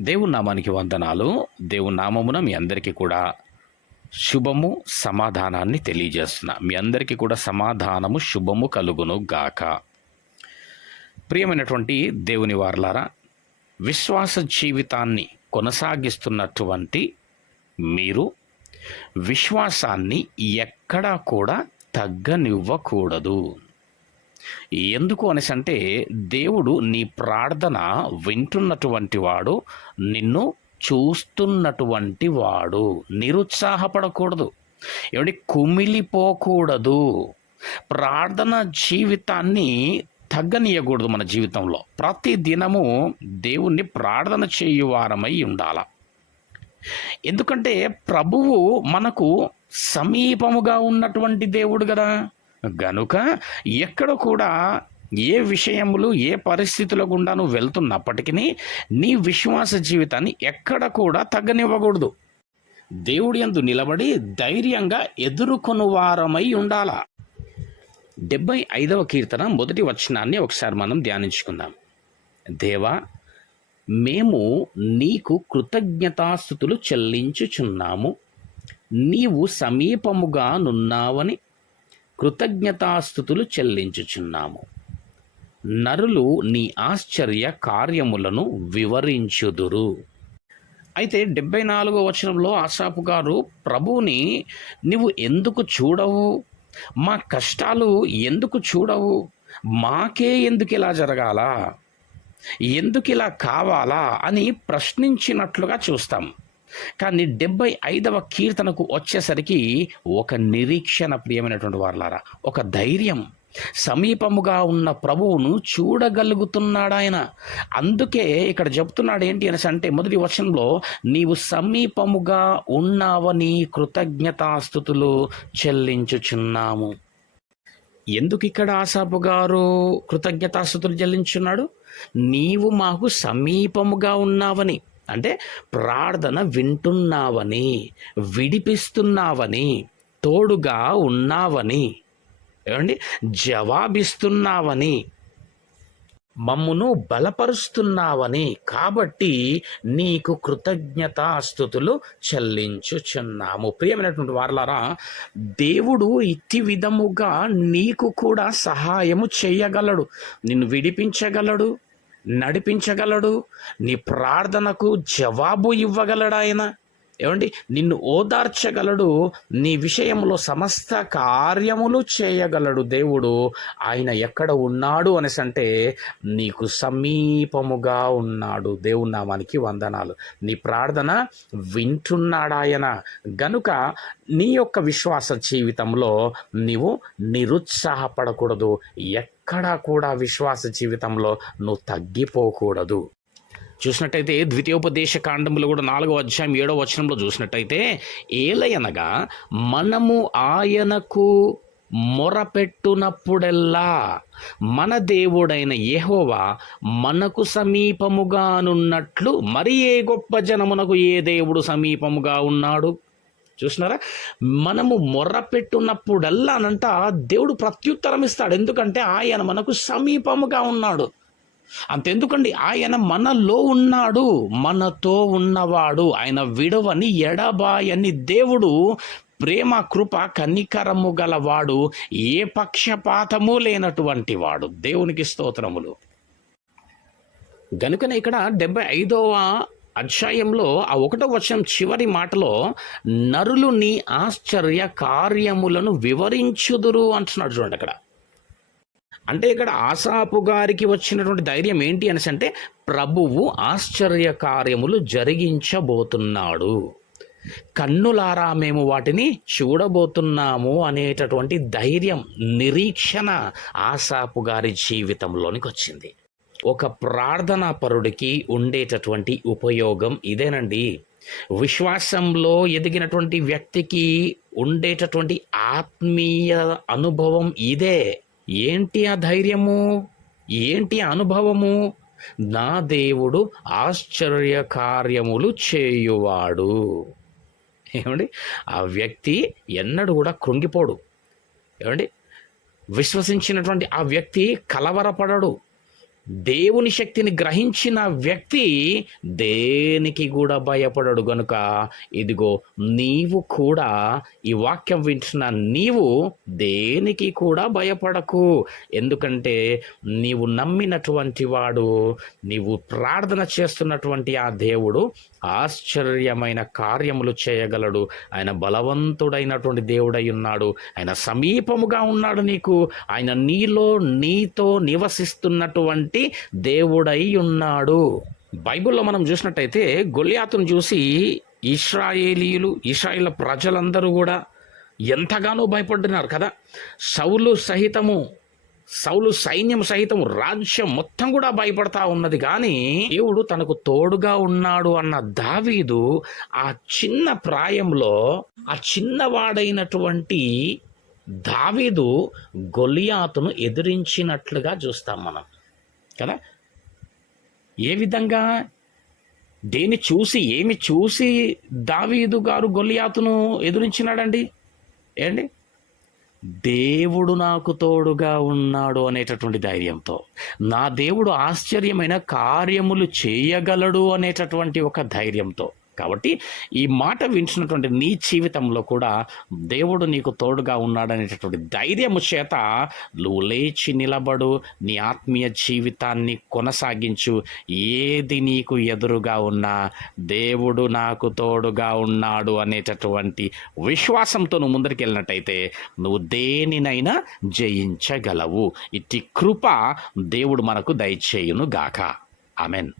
దేవుని నామానికి వందనాలు. దేవుని నామమున మీ అందరికీ కూడా శుభము సమాధానాన్ని తెలియజేస్తున్నా. మీ అందరికీ కూడా సమాధానము శుభము కలుగును గాక. ప్రియమైనటువంటి దేవుని వారలారా విశ్వాస జీవితాన్ని కొనసాగిస్తున్నటువంటి మీరు విశ్వాసాన్ని ఎక్కడా కూడా తగ్గనివ్వకూడదు. ఎందుకు అనేసి అంటే దేవుడు నీ ప్రార్థన వింటున్నటువంటి వాడు నిన్ను చూస్తున్నటువంటి వాడు. నిరుత్సాహపడకూడదు. ఏమంటే కుమిలిపోకూడదు. ప్రార్థన జీవితాన్ని తగ్గనీయకూడదు మన జీవితంలో. ప్రతి దినము దేవుణ్ణి ప్రార్థన చేయువారమై ఉండాల. ఎందుకంటే ప్రభువు మనకు సమీపముగా ఉన్నటువంటి దేవుడు కదా. గనుక ఎక్కడ కూడా ఏ విషయములు ఏ పరిస్థితుల గుండా నువ్వు వెళ్తున్నప్పటికీ నీ విశ్వాస జీవితాన్ని ఎక్కడ కూడా తగ్గనివ్వకూడదు. దేవుడి యందు నిలబడి ధైర్యంగా ఎదుర్కొను వారమై ఉండాల. డెబ్బై ఐదవ కీర్తన మొదటి వచనాన్ని ఒకసారి మనం ధ్యానించుకుందాం. దేవా మేము నీకు కృతజ్ఞతాస్థుతులు చెల్లించుచున్నాము. నీవు సమీపముగా నున్నావని కృతజ్ఞతాస్థుతులు చెల్లించుచున్నాము. నరులు నీ ఆశ్చర్య కార్యములను వివరించుదురు. అయితే డెబ్బై నాలుగో వచనంలో ఆశాపు గారు ప్రభువుని నువ్వు ఎందుకు చూడవు? మా కష్టాలు ఎందుకు చూడవు? మాకే ఎందుకు ఇలా జరగాల? ఎందుకు ఇలా కావాలా? అని ప్రశ్నించినట్లుగా చూస్తాం. కానీ డెబ్బై ఐదవ కీర్తనకు వచ్చేసరికి ఒక నిరీక్షణ ప్రియమైనటువంటి వారలారా ఒక ధైర్యం. సమీపముగా ఉన్న ప్రభువును చూడగలుగుతున్నాడు ఆయన. అందుకే ఇక్కడ చెప్తున్నాడు ఏంటి అనేసి అంటే మొదటి వర్షంలో నీవు సమీపముగా ఉన్నావని కృతజ్ఞతాస్థుతులు చెల్లించుచున్నాము. ఎందుకు ఇక్కడ ఆసాపు గారు కృతజ్ఞతాస్థుతులు చెల్లించున్నాడు? నీవు మాకు సమీపముగా ఉన్నావని. అంటే ప్రార్థన వింటున్నావని విడిపిస్తున్నావని తోడుగా ఉన్నావని ఏమండి? జవాబిస్తున్నావని మమ్మును బలపరుస్తున్నావని కాబట్టి నీకు కృతజ్ఞతాస్థుతులు చెల్లించుచున్నాము. ప్రియమైనటువంటి వారలారా దేవుడు ఇట్టి విధముగా నీకు కూడా సహాయము చేయగలడు. నిన్ను విడిపించగలడు. నడిపించగలడు. నీ ప్రార్థనకు జవాబు ఇవ్వగలడు ఆయన. ఏమండి? నిన్ను ఓదార్చగలడు. నీ విషయంలో సమస్త కార్యములు చేయగలడు దేవుడు. ఆయన ఎక్కడ ఉన్నాడు అనేసి అంటే నీకు సమీపముగా ఉన్నాడు దేవుని నామానికి వందనాలు. నీ ప్రార్థన వింటున్నాడాయన గనుక నీ యొక్క విశ్వాస జీవితంలో నీవు నిరుత్సాహపడకూడదు. ఎక్కడా కూడా విశ్వాస జీవితంలో నువ్వు తగ్గిపోకూడదు. చూసినట్టయితే ద్వితీయోపదేశ కాండంలో కూడా నాలుగో అధ్యాయం ఏడో వచనంలో చూసినట్టయితే ఏలయనగా మనము ఆయనకు మొరపెట్టునప్పుడెల్లా మన దేవుడైన యహోవా మనకు సమీపముగానున్నట్లు మరి ఏ గొప్ప జనమునకు ఏ దేవుడు సమీపముగా ఉన్నాడు? చూసినారా? మనము మొర్ర పెట్టున్నప్పుడల్లానంట దేవుడు ప్రత్యుత్తరం ఇస్తాడు. ఎందుకంటే ఆయన మనకు సమీపముగా ఉన్నాడు. అంతెందుకండి? ఆయన మనలో ఉన్నాడు మనతో ఉన్నవాడు. ఆయన విడవని ఎడబాయని దేవుడు ప్రేమ కృప కనికరము గలవాడు. ఏ పక్షపాతము లేనటువంటి వాడు. దేవునికి స్తోత్రములు. గనుకనే ఇక్కడ డెబ్బై ఐదవ అధ్యాయంలో ఆ ఒకటో వచనం చివరి మాటలో నరులు నీ ఆశ్చర్య కార్యములను వివరించుదురు అంటున్నాడు చూడండి అక్కడ. అంటే ఇక్కడ ఆసాపు గారికి వచ్చినటువంటి ధైర్యం ఏంటి అనేసి అంటే ప్రభువు ఆశ్చర్య కార్యములు జరిగించబోతున్నాడు. కన్నులారా మేము వాటిని చూడబోతున్నాము అనేటటువంటి ధైర్యం నిరీక్షణ ఆసాపు గారి జీవితంలోనికి వచ్చింది. ఒక ప్రార్థనా పరుడికి ఉండేటటువంటి ఉపయోగం ఇదేనండి. విశ్వాసంలో ఎదిగినటువంటి వ్యక్తికి ఉండేటటువంటి ఆత్మీయ అనుభవం ఇదే. ఏంటి ఆ ధైర్యము? ఏంటి అనుభవము? నా దేవుడు ఆశ్చర్య కార్యములు చేయువాడు. ఏమండి? ఆ వ్యక్తి ఎన్నడూ కూడా కృంగిపోడు. ఏమండి? విశ్వసించినటువంటి ఆ వ్యక్తి కలవరపడడు. దేవుని శక్తిని గ్రహించిన వ్యక్తి దేనికి కూడా భయపడడు గనుక. ఇదిగో నీవు కూడా ఈ వాక్యం వింటున్న నీవు దేనికి కూడా భయపడకు. ఎందుకంటే నీవు నమ్మినటువంటి వాడు నీవు ప్రార్థన చేస్తున్నటువంటి ఆ దేవుడు ఆశ్చర్యమైన కార్యములు చేయగలడు. ఆయన బలవంతుడైనటువంటి దేవుడై ఉన్నాడు. ఆయన సమీపముగా ఉన్నాడు నీకు. ఆయన నీలో నీతో నివసిస్తున్నటువంటి దేవుడై ఉన్నాడు. బైబిల్లో మనం చూసినట్టయితే గొలియాతును చూసి ఇస్రాయేలీలు ఇస్రాయేల్ ప్రజలందరూ కూడా ఎంతగానో భయపడుతున్నారు కదా. సౌలు సహితము సౌలు సైన్యం సహితం రాజ్యం మొత్తం కూడా భయపడతా ఉన్నది. కానీ దేవుడు తనకు తోడుగా ఉన్నాడు అన్న దావీదు ఆ చిన్న ప్రాయంలో ఆ చిన్నవాడైనటువంటి దావీదు గొలియాతును ఎదిరించినట్లుగా చూస్తాం మనం. కదా? ఏ విధంగా దేని చూసి ఏమి చూసి దావీదు గారు గొల్లియాతును ఎదురించినాడండి? ఏండి దేవుడు నాకు తోడుగా ఉన్నాడు అనేటటువంటి ధైర్యంతో. నా దేవుడు ఆశ్చర్యమైన కార్యములు చేయగలడు అనేటటువంటి ఒక ధైర్యంతో. కాబట్టి ఈ మాట వింటున్నటువంటి నీ జీవితంలో కూడా దేవుడు నీకు తోడుగా ఉన్నాడనేటటువంటి ధైర్యము చేత నువ్వు లేచి నిలబడు నీ ఆత్మీయ జీవితాన్ని కొనసాగించు. ఏది నీకు ఎదురుగా ఉన్నా దేవుడు నాకు తోడుగా ఉన్నాడు అనేటటువంటి విశ్వాసంతో నువ్వు ముందరికి వెళ్ళినట్టయితే నువ్వు దేనినైనా జయించగలవు. ఇట్టి కృప దేవుడు మనకు దయచేయును గాక ఆమెన్.